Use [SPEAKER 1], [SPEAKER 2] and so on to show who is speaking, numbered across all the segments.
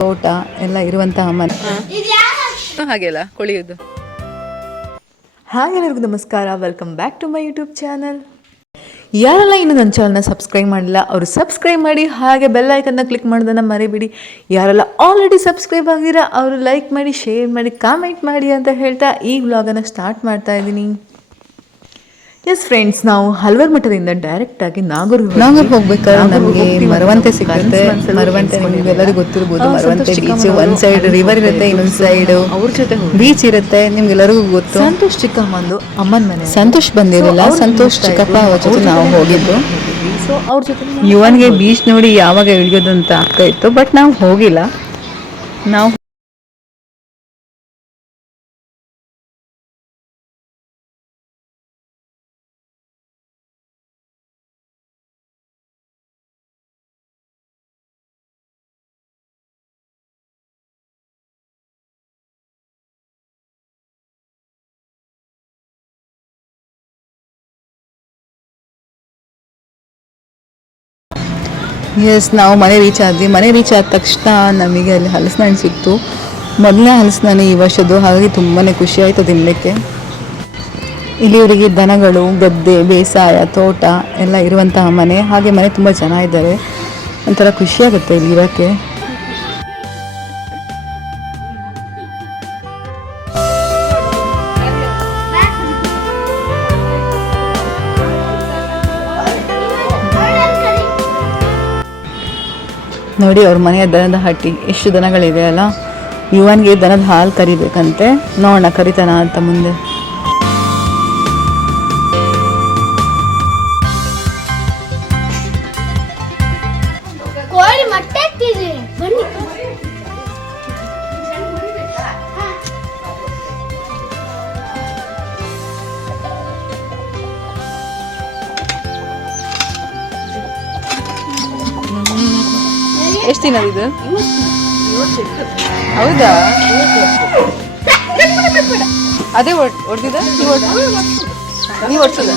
[SPEAKER 1] ತೋಟ ಎಲ್ಲ ಇರುವಂತಹ ಮನೆ. ಹಾಗೆಲ್ಲ ಕೊಳಿಯೋದು ಹಾಗೆ ಎಲ್ಲರಿಗೂ ನಮಸ್ಕಾರ welcome back to my YouTube channel ಯಾರೆಲ್ಲ ಇನ್ನು ನನ್ನ ಚಾನಲ್ನ ಸಬ್ಸ್ಕ್ರೈಬ್ ಮಾಡಿಲ್ಲ ಅವರು ಸಬ್ಸ್ಕ್ರೈಬ್ ಮಾಡಿ ಹಾಗೆ ಬೆಲ್ ಐಕನ್ನ ಕ್ಲಿಕ್ ಮಾಡೋದನ್ನು ಮರಿಬೇಡಿ. ಯಾರೆಲ್ಲ ಆಲ್ರೆಡಿ ಸಬ್ಸ್ಕ್ರೈಬ್ ಆಗಿರೋ ಅವರು ಲೈಕ್ ಮಾಡಿ ಶೇರ್ ಮಾಡಿ ಕಾಮೆಂಟ್ ಮಾಡಿ ಅಂತ ಹೇಳ್ತಾ ಈ ವ್ಲಾಗನ್ನು ಸ್ಟಾರ್ಟ್ ಮಾಡ್ತಾ ಇದ್ದೀನಿ. ಎಸ್ ಫ್ರೆಂಡ್ಸ್ ನಾವು ಹಲ್ವರ್ ಮಠದಿಂದ ಡೈರೆಕ್ಟ್ ಆಗಿ ನಾಗೂರ್ ನಾಗೂರ್ ಹೋಗ್ಬೇಕಾದ್ರೆ ನಮಗೆ ಮರವಂತೆ ಸಿಗುತ್ತೆ. ಮರವಂತೆ ಎಲ್ಲರಿಗೂ ಗೊತ್ತಿರ್ಬೋದು. ಮರವಂತೆ ಬೀಚ್ ಒಂದ್ ಸೈಡ್ ರಿವರ್ ಇರುತ್ತೆ ಇನ್ನೊಂದ್ ಸೈಡ್ ಅವ್ರ ಜೊತೆ ಬೀಚ್ ಇರುತ್ತೆ ನಿಮ್ಗೆಲ್ಲರಿಗೂ ಗೊತ್ತು. ಸಂತೋಷ್ ಚಿಕ್ಕಮ್ಮಂದು ಅಮ್ಮನ ಮನೆ. ಸಂತೋಷ್ ಬಂದಿರಲಿಲ್ಲ. ಸಂತೋಷ್ ಚಿಕ್ಕಪ್ಪ ಅವ್ರ ಜೊತೆ ನಾವು ಹೋಗಿದ್ದು. ಸೊ ಅವ್ರ ಜೊತೆ ಯುವನ್ಗೆ ಬೀಚ್ ನೋಡಿ ಯಾವಾಗ ಇಳಿಯೋದು ಅಂತ ಆಗ್ತಾ ಇತ್ತು ಬಟ್ ನಾವು ಹೋಗಿಲ್ಲ. ನಾವು ಎಸ್ ನಾವು ಮನೆ ರೀಚ್ ಆದ್ವಿ. ಮನೆ ರೀಚ್ ಆದ ತಕ್ಷಣ ನಮಗೆ ಅಲ್ಲಿ ಹಲಸಿನ ಹಣ್ಣು ಸಿಕ್ತು. ಮೊದಲನೇ ಹಲಸಿನಣ್ಣು ಈ ವರ್ಷದ್ದು, ಹಾಗಾಗಿ ತುಂಬಾ ಖುಷಿ ಆಯಿತು ತಿನ್ನಲಿಕ್ಕೆ ಇಲ್ಲಿ ಇವರಿಗೆ ದನಗಳು, ಗದ್ದೆ, ಬೇಸಾಯ, ತೋಟ ಎಲ್ಲ ಇರುವಂತಹ ಮನೆ. ಹಾಗೆ ಮನೆ ತುಂಬ ಜನ ಇದ್ದಾರೆ ಒಂಥರ ಖುಷಿಯಾಗುತ್ತೆ ಇಲ್ಲಿ ಇರೋಕ್ಕೆ ನೋಡಿ ಅವ್ರ ಮನೆಯ ದನದ ಹಟ್ಟಿ ಎಷ್ಟು ದನಗಳಿದೆ ಅಲ್ಲ? ಯುವನ್ಗೆ ದನದ ಹಾಲು ಕರಿಬೇಕಂತೆ. ನೋಡೋಣ ಕರಿತಾನ ಅಂತ ಮುಂದೆ. ಎಷ್ಟು ದಿನ ಇದು ಹೌದಾ? ಅದೇ ಹೊಡೆದಿದ ನೀವು ನೀವು ಹೊಡ್ಸದ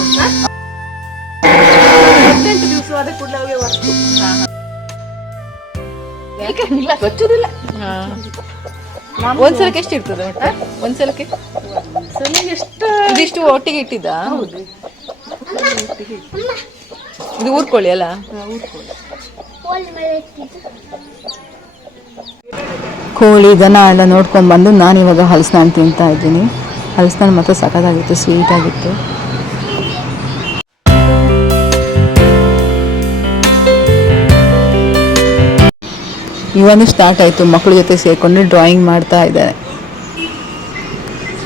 [SPEAKER 1] ಒಂದ್ಸಲಕ್ಕೆ ಎಷ್ಟು ಇರ್ತದೆ ಒಟ್ಟು? ಒಂದ್ಸಲಕ್ಕೆ? ಇದಿಷ್ಟು ಒಟ್ಟಿಗೆ ಇಟ್ಟಿದ್ದ? ಇದು ಊರ್ಕೊಳ್ಳಿ ಅಲ್ಲ?
[SPEAKER 2] ಊರ್ಕೊಳ್ಳಿ.
[SPEAKER 1] ಕೋಳಿ, ದನ ಎಲ್ಲ ನೋಡ್ಕೊಂಡ್ಬಂದು ನಾನು ಇವಾಗ ಹಲಸಿನ ಹಣ್ಣು ತಿಂತಾ ಇದ್ದೀನಿ. ಹಲಸಿನ ಮಾತ್ರ ಸಖತ್ತಾಗಿತ್ತು ಸ್ವೀಟ್ ಆಗಿತ್ತು ಇವನು ಸ್ಟಾರ್ಟ್ ಆಯಿತು ಮಕ್ಕಳ ಜೊತೆ ಸೇರಿಕೊಂಡು ಡ್ರಾಯಿಂಗ್ ಮಾಡ್ತಾ ಇದ್ದಾರೆ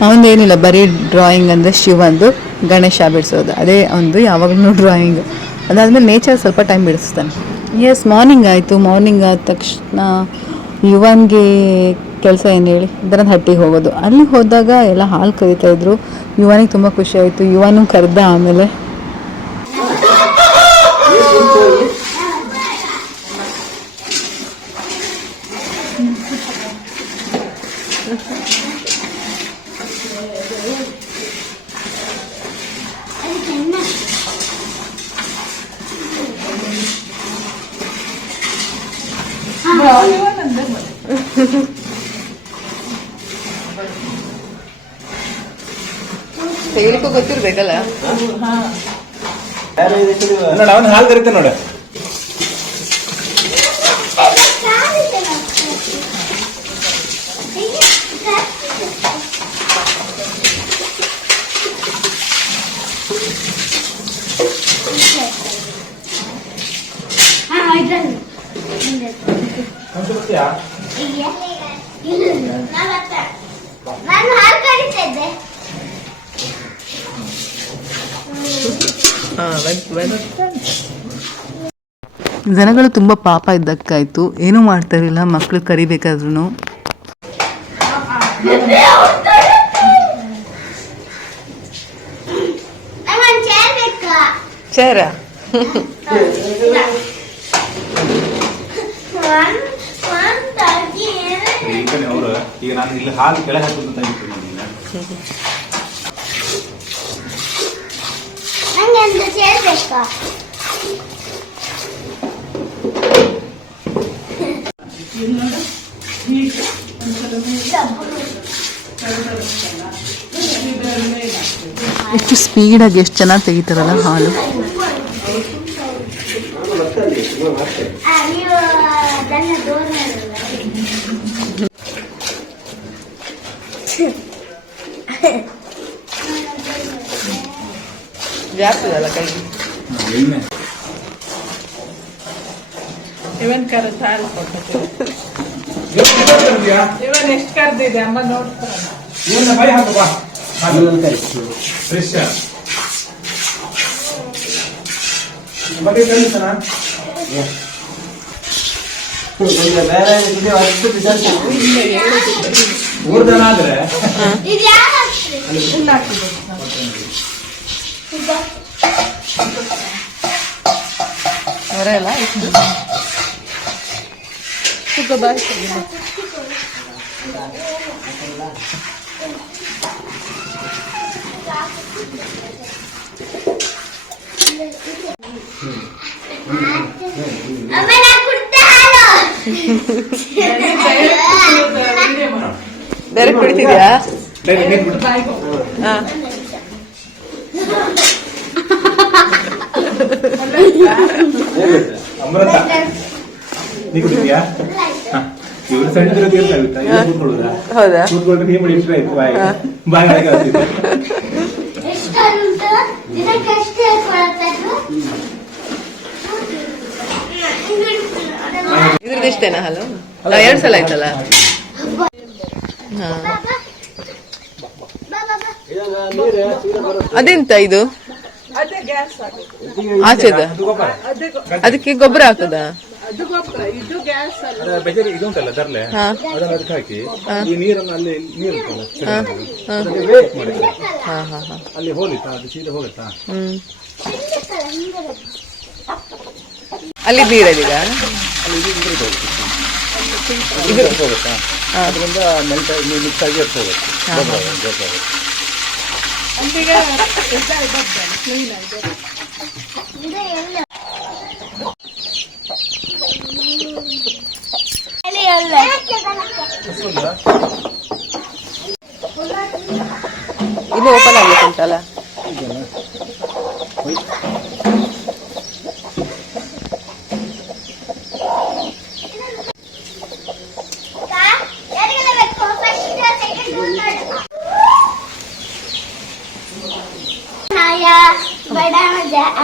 [SPEAKER 1] ಅವನೇನಿಲ್ಲ ಬರೀ ಡ್ರಾಯಿಂಗ್ ಅಂದರೆ ಶಿವಂದು ಗಣೇಶ ಬಿಡಿಸೋದು. ಅದೇ ಅವನದು ಯಾವಾಗಲೂ ಡ್ರಾಯಿಂಗ್ ಅದಾದಮೇಲೆ ನೇಚರ್ ಸ್ವಲ್ಪ ಟೈಮ್ ಬಿಡಿಸ್ತಾನೆ. ಎಸ್ ಮಾರ್ನಿಂಗ್ ಆಯಿತು. ಮಾರ್ನಿಂಗ್ ಆದ ತಕ್ಷಣ ಯುವನ್ಗೆ ಕೆಲಸ ಏನು ಹೇಳಿ? ಇದರ ಹಟ್ಟಿಗೆ ಹೋಗೋದು. ಅಲ್ಲಿ ಹೋದಾಗ ಎಲ್ಲ ಹಾಲು ಕರಿತಾ ಇದ್ರು. ಯುವನಿಗೆ ತುಂಬ ಖುಷಿ ಆಯಿತು. ಯುವನು ಕರೆದ ಆಮೇಲೆ ತೆಗಿಲಿಕ್ಕೂ ಗೊತ್ತಿರ್ಬೇಕಲ್ಲ?
[SPEAKER 3] ಅವನು ಹಾಲು ಕರಿತಾನೆ ನೋಡ
[SPEAKER 2] ಹಾ ಇದ್ರಲ್ಲಿ ನಾನು ಹಾಲು ಕರಿತಾ ಇದ್ದೆ
[SPEAKER 1] ಜನಗಳು ತುಂಬ ಪಾಪ ಇದ್ದಕ್ಕಾಯ್ತು. ಏನೂ ಮಾಡ್ತಾರಿಲ್ಲ ಮಕ್ಕಳು ಕರಿಬೇಕಾದ್ರೂ
[SPEAKER 2] ಚೇರ್.
[SPEAKER 3] ಈಗ ನಾನು ಇಲ್ಲಿ ಹಾಲು ಕೆಳಗೆ ಹಾಕೋದು ತಂಗಿದ್ದೀನಿ
[SPEAKER 2] ನಂಗೆ ಒಂದು ಚೇರ್ ಬೇಕಾ
[SPEAKER 1] ಎಷ್ಟು ಸ್ಪೀಡಾಗಿ ಎಷ್ಟು ಚೆನ್ನಾಗಿ ತೆಗಿತಾರಲ್ಲ ಹಾಲು
[SPEAKER 2] ಆ, ನೀವು ಅದನ್ನ ದೂರ ಮಾಡಲ್ಲ.
[SPEAKER 1] ಜಾಸ್ತಿದಲ್ಲ ಕೈಗೆ
[SPEAKER 3] ಎಣ್ಣೆ
[SPEAKER 4] ಇವನ್ ಕರೆದು ಹಾಲು ಕೊಟ್ಟು? ಇವನ್ ಎಷ್ಟು ಕರೆದಿದೆ ಅಮ್ಮ ನೋಡ್ತಾರೆ
[SPEAKER 3] ಇವನ್ನ ಬಾಯಿ ಹಾಕು ಬಾ. ಫ್ರೆಶ್ ಮತ್ತೆ ಕಳಿಸೋಣ ಮೂರು ಜನ ಆದ್ರೆ
[SPEAKER 2] ಇದು ಯಾವ ಹಾಕ್ತೀರಿ? ಇದು.
[SPEAKER 1] ಹೊರ ಎಲ್ಲ
[SPEAKER 2] ನಾ ಕುಡ್ದೆ ಹಾಲು.
[SPEAKER 1] ಡೈರೆಕ್ಟ್ ಕುಡಿತಿದ್ಯಾ
[SPEAKER 3] ಡೈರೆಕ್ಟ್ ನೀರು ಬಿಡು
[SPEAKER 1] ಹಾ
[SPEAKER 3] ಅಮೃತ ನೀ ಕುಡಿದ್ಯಾ? ಇವ್ರು ಸಣ್ಣ ತೀರ್ಸಾಗುತ್ತಾ ಇವ್ರು ಕೂತ್ಕೊಳ್ಳುದಾ?
[SPEAKER 1] ಹೌದಾ?
[SPEAKER 3] ಕೂತ್ಕೊಂಡ್ರೆ ಮಾಡಿ ಇಷ್ಟೇ ಆಯ್ತು ಬಾಯಿ. ಬಾಯಿ
[SPEAKER 1] ಇದ್ರದ್ದು ಇಷ್ಟೇನಾ? ಹಾಲು ಎರಡು ಸಲ ಆಯ್ತಲ್ಲ? ಅದೆಂತ ಇದು?
[SPEAKER 4] ಅದೇ ಗ್ಯಾಸ್ ಆಗುತ್ತೆ
[SPEAKER 1] ಆಚೆದ? ಅದಕ್ಕೆ ಗೊಬ್ಬರ ಹಾಕುದಾ?
[SPEAKER 4] ಅದು ಗೊಬ್ಬರ ಇದು ಗ್ಯಾಸ್ ಅಲ್ಲ.
[SPEAKER 3] ಅದ ಬೆಜರಿ ಇದು ಉಂಟಲ್ಲ ತರ್ಲೆ?
[SPEAKER 1] ಹಾ.
[SPEAKER 3] ಅದನ್ನ ಅದಕ್ಕೆ ಹಾಕಿ. ಈ ನೀರನ್ನು ಅಲ್ಲಿ ನೀರು. ಅದಕ್ಕೆ ವೇಸ್ಟ್ ಮಾಡಿದ್ರೆ.
[SPEAKER 1] ಹಾ ಹಾ ಹಾ.
[SPEAKER 3] ಅಲ್ಲಿ ಹೋಲಿತಾ ಅದು ಸೀದಾ ಹೋಗುತ್ತಾ?
[SPEAKER 1] ಹ್ಮ್. ಅಲ್ಲಿ ನೀರಲ್ಲಿಗ
[SPEAKER 3] ಅಲ್ಲಿ ಇದು ಹೋಗುತ್ತೆ. ಇದು ಹೋಗುತ್ತಾ? ಅದರಿಂದ ಮೆಲ್ಟ್ ಮಿಕ್ಸ್ ಆಗಿ ಹೋಗುತ್ತೆ. ಗೊಬ್ಬರ ಗೊಬ್ಬರ
[SPEAKER 4] ಅಂತೀಗ ಕ್ಲೀನ್ ಆಗಿದೆ
[SPEAKER 1] ಇದು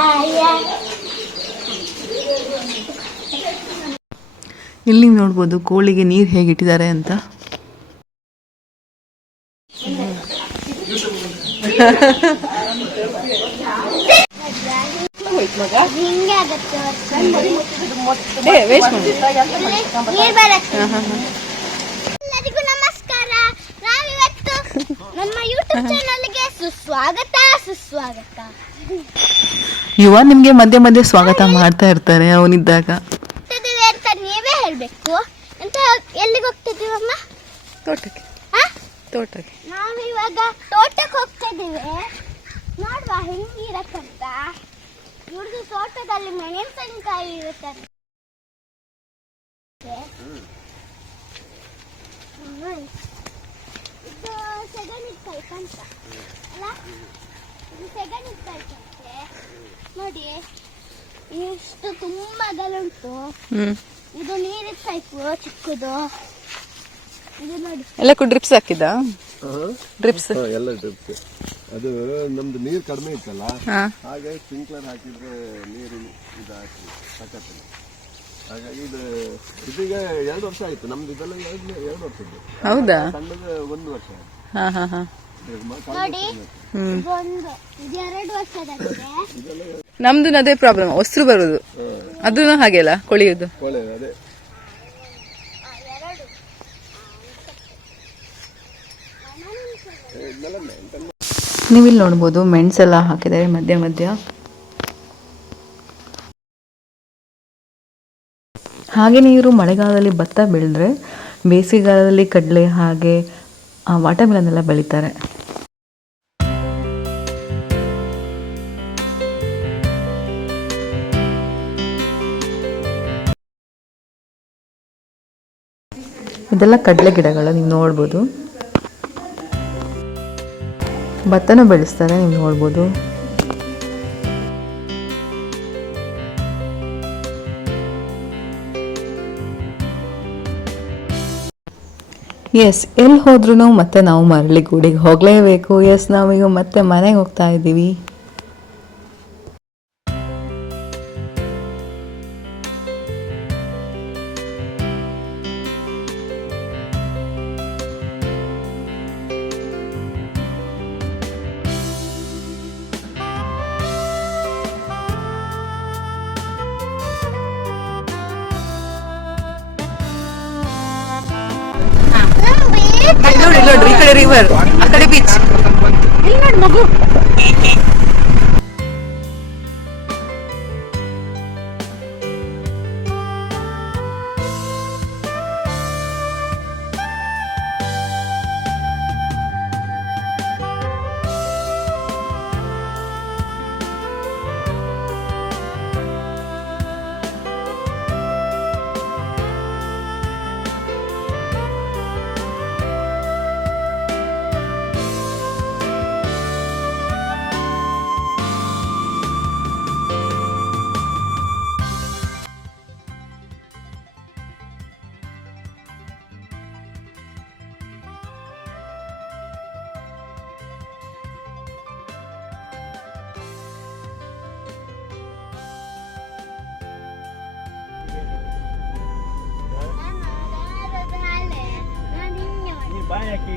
[SPEAKER 2] ಆಯ
[SPEAKER 1] ಇಲ್ಲಿ ನೋಡ್ಬೋದು ಕೋಳಿಗೆ ನೀರು ಹೇಗೆ ಇಟ್ಟಿದ್ದಾರೆ ಅಂತ
[SPEAKER 2] ಹಿಂಗೆ ಆಗತ್ತೆ
[SPEAKER 1] ವೇಸ್ಟ್ ಮಾಡಿ
[SPEAKER 2] ನೀರ್ ಬರತ್ತೆ ಎಲ್ಲರಿಗೂ ನಮಸ್ಕಾರ. ನಾವಿವತ್ತು ನಮ್ಮ ಯೂಟ್ಯೂಬ್ ಚಾನಲ್ಗೆ ಸುಸ್ವಾಗತ ಸುಸ್ವಾಗತ.
[SPEAKER 1] ಯುವ ನಿಮ್ಗೆ ಮಧ್ಯೆ ಮಧ್ಯೆ ಸ್ವಾಗತ ಮಾಡ್ತಾ ಇರ್ತಾರೆ ಅವನಿದ್ದಾಗ.
[SPEAKER 2] ಅಂತ ನೀವೇ ಹೇಳ್ಬೇಕು. ಅಂತ ಎಲ್ಲಿಗೆ ಹೋಗ್ತಿದ್ದೀವಮ್ಮ
[SPEAKER 1] ತೋಟಕ್ಕೆ? ತೋಟಕ್ಕೆ.
[SPEAKER 2] ನಾವು ಇವಾಗ ತೋಟಕ್ಕೆ ಹೋಗ್ತಿದೀವಿ ನೋಡುವ ಹೆಂಗಿರಕ್ಕಂತ ಇವ್ರದ್ದು ತೋಟದಲ್ಲಿ ಮೆಣಸಿನಕಾಯಿ ಇರುತ್ತೆ. ಇದು ಸೆಗಣಿಕಾಯಿ ಕಂತ ಅಲ್ಲ? ಇದು ಸೆಗಣಿಕಾಯಿ ಕಂತೆ ನೋಡಿ ಎಷ್ಟು ತುಂಬಾ ಉಂಟು
[SPEAKER 1] ಹ್ಮ್.
[SPEAKER 2] ಇದು ನೀರಿನ ಪೈಪು ಚಿಕ್ಕದು.
[SPEAKER 1] ಎಲ್ಲಕ್ಕೂ ಡ್ರಿಪ್ಸ್ ಹಾಕಿದ ಡ್ರಿಪ್ಸ್
[SPEAKER 5] ಎಲ್ಲ ಡ್ರಿಪ್ಸ್ ಅದು ನಮ್ದು ನೀರು ಕಡಿಮೆ ಇತ್ತಲ್ಲ? ಹಾಗೆ ಸ್ಪ್ರಿಂಕ್ಲರ್ ಹಾಕಿದ್ರೆ ನೀರು ಇದು ಹಾಕಿ ಸಾಕತ್ತಿಲ್ಲ ಹಾಗಾಗಿ ಇದು ಇದೀಗ ಎರಡು ವರ್ಷ ಆಯ್ತು ನಮ್ದು ಇದೆಲ್ಲ ಎರಡು ಎರಡು ವರ್ಷದ್ದು.
[SPEAKER 1] ಹೌದಾ?
[SPEAKER 5] ಸಣ್ಣದ ಒಂದು ವರ್ಷ ಆಯ್ತು.
[SPEAKER 1] ಹಾ ಹಾ ಹಾ.
[SPEAKER 2] ನೋಡಿ ಒಂದು ಇದು ಎರಡು ವರ್ಷದಂತೆ
[SPEAKER 1] ನಮ್ದು ಅದೇ ಪ್ರಾಬ್ಲಮ್ ಒಸ್ರು ಬರುದು. ಅದು ಹಾಗೆ ಅಲ್ಲ ಕೊಳಿಯುದು.
[SPEAKER 5] ಕೊಳೆ ಅದೇ.
[SPEAKER 1] ನೀವಿಲ್ಲಿ ನೋಡ್ಬೋದು ಮೆಣಸೆಲ್ಲ ಹಾಕಿದ್ದಾರೆ ಮಧ್ಯ ಮಧ್ಯ. ಹಾಗೆಯೇ ಇವರು ಮಳೆಗಾಲದಲ್ಲಿ ಭತ್ತ ಬೆಳೆದ್ರೆ ಬೇಸಿಗೆಗಾಲದಲ್ಲಿ ಕಡಲೆ ಹಾಗೆ ಎಲ್ಲ ಬೆಳೀತಾರೆ. ಇದೆಲ್ಲ ಕಡಲೆ ಗಿಡಗಳು, ನೀವು ನೋಡ್ಬೋದು. ಭತ್ತನೂ ಬೆಳೆಸ್ತಾರೆ ನೀವು ನೋಡ್ಬೋದು. ಎಸ್ ಎಲ್ಲಿ ಹೋದ್ರೂ ಮತ್ತೆ ನಾವು ಮರಳಿ ಗೂಡಿಗೆ ಹೋಗಲೇಬೇಕು. ಎಸ್ ನಾವೀಗ ಮತ್ತೆ ಮನೆಗೆ ಹೋಗ್ತಾ ಇದ್ದೀವಿ. ನೋಡಿ ನೋಡ್ರಿ ಈ ಕಡೆ ರಿವರ್ ಆ ಕಡೆ ಬೀಚ್ নাকি